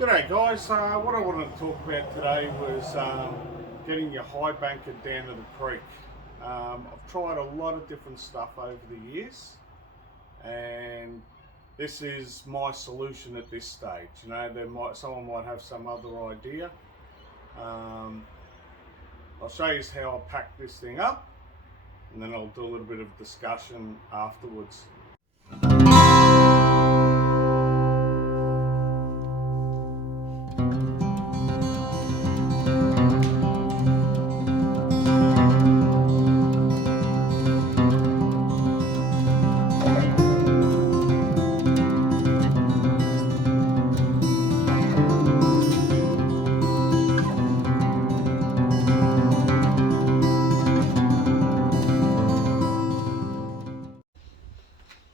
G'day guys, what I wanted to talk about today was getting your Highbanker down to the creek. I've tried a lot of different stuff over the years and this is my solution at this stage. You know, someone might have some other idea. I'll show you how I pack this thing up and then I'll do a little bit of discussion afterwards.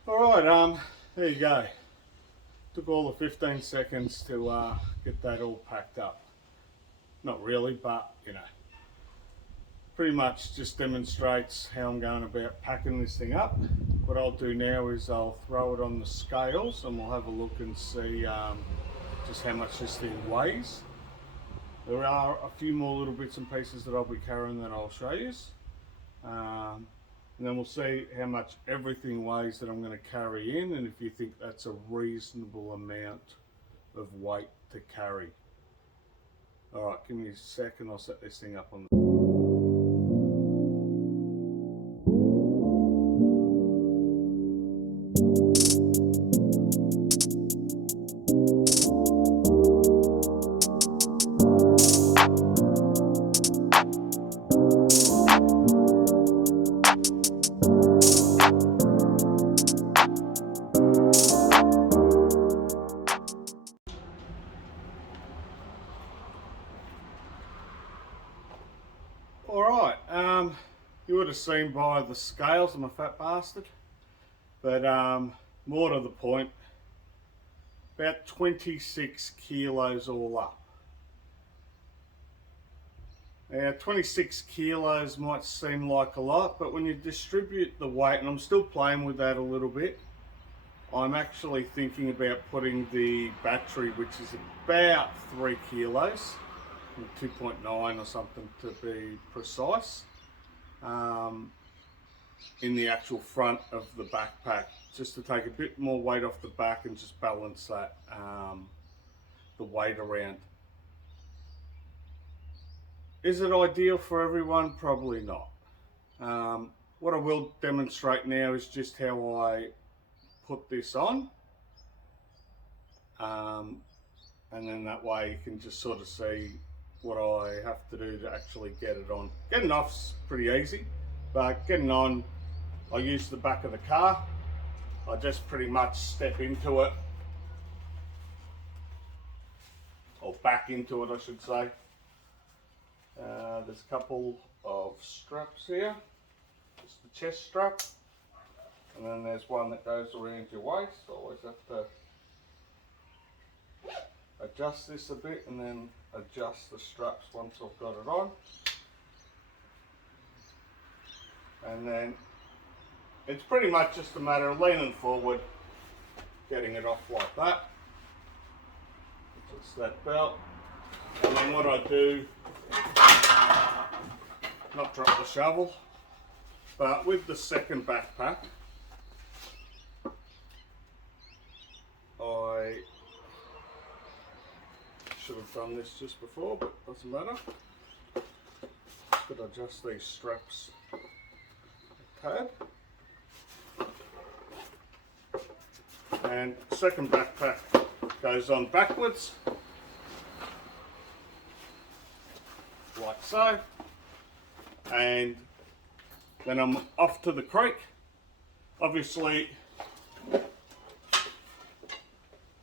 Alright, there you go. Took all the 15 seconds to get that all packed up. Not really, but you know, pretty much just demonstrates how I'm going about packing this thing up. What I'll do now is I'll throw it on the scales and we'll have a look and see just how much this thing weighs. There are a few more little bits and pieces that I'll be carrying that I'll show you. And then we'll see how much everything weighs that I'm going to carry in and if you think that's a reasonable amount of weight to carry. Alright, give me a second, I'll set this thing up on the... Alright, you would have seen by the scales, I'm a fat bastard, but more to the point, about 26 kilos all up. Now 26 kilos might seem like a lot, but when you distribute the weight, and I'm still playing with that a little bit, I'm actually thinking about putting the battery, which is about 3 kilos, 2.9 or something to be precise, in the actual front of the backpack, just to take a bit more weight off the back and just balance that the weight around. Is it ideal for everyone? Probably not. What I will demonstrate now is just how I put this on, and then that way you can just sort of see what I have to do to actually get it on. Getting off's pretty easy, but getting on, I use the back of the car. I just pretty much step into it, or back into it I should say. There's a couple of straps here, just the chest strap, and then there's one that goes around your waist. Always have to adjust this a bit and then adjust the straps once I've got it on, and then it's pretty much just a matter of leaning forward, getting it off like that. Just that belt, and then what I do, not drop the shovel, but with the second backpack I should have done this just before, but doesn't matter. Just got to adjust these straps a tad. And second backpack goes on backwards, like so. And then I'm off to the creek. Obviously,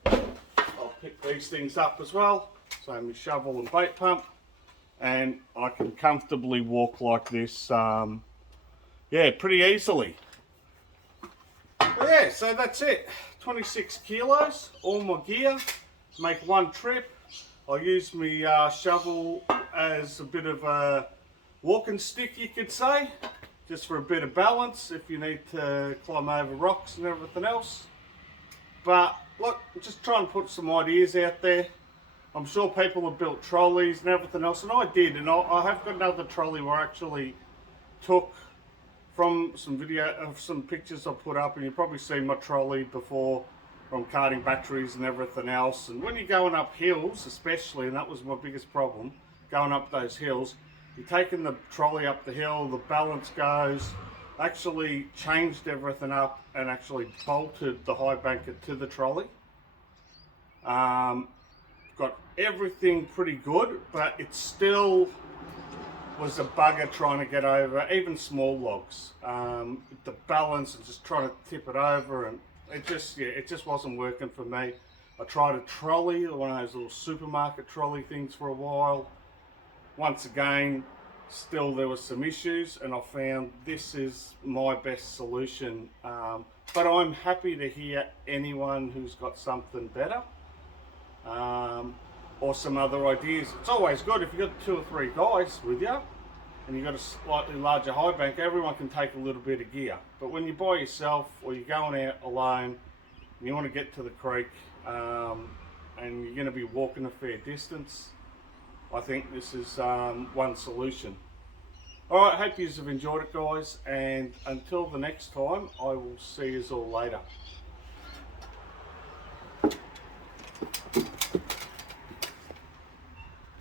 I'll pick these things up as well. So my shovel and bait pump, and I can comfortably walk like this, yeah, pretty easily. But yeah, so that's it. 26 kilos, all my gear, make one trip. I use my shovel as a bit of a walking stick, you could say, just for a bit of balance if you need to climb over rocks and everything else. But look, just try and put some ideas out there. I'm sure people have built trolleys and everything else, and I did, and I have got another trolley where I actually took from some video of some pictures I put up, and you've probably seen my trolley before from carting batteries and everything else. And when you're going up hills especially, and that was my biggest problem, going up those hills, you're taking the trolley up the hill, the balance goes, actually changed everything up and actually bolted the Highbanker to the trolley. Got everything pretty good, but it still was a bugger trying to get over even small logs. The balance and just trying to tip it over, and it just wasn't working for me. I tried a trolley, one of those little supermarket trolley things, for a while. Once again, still there was some issues, and I found this is my best solution. But I'm happy to hear anyone who's got something better. Or some other ideas. It's always good if you've got 2 or 3 guys with you and you've got a slightly larger Highbanker, everyone can take a little bit of gear. But when you're by yourself or you're going out alone and you want to get to the creek and you're going to be walking a fair distance, I think this is one solution. Alright, hope you have enjoyed it, guys, and until the next time, I will see you all later.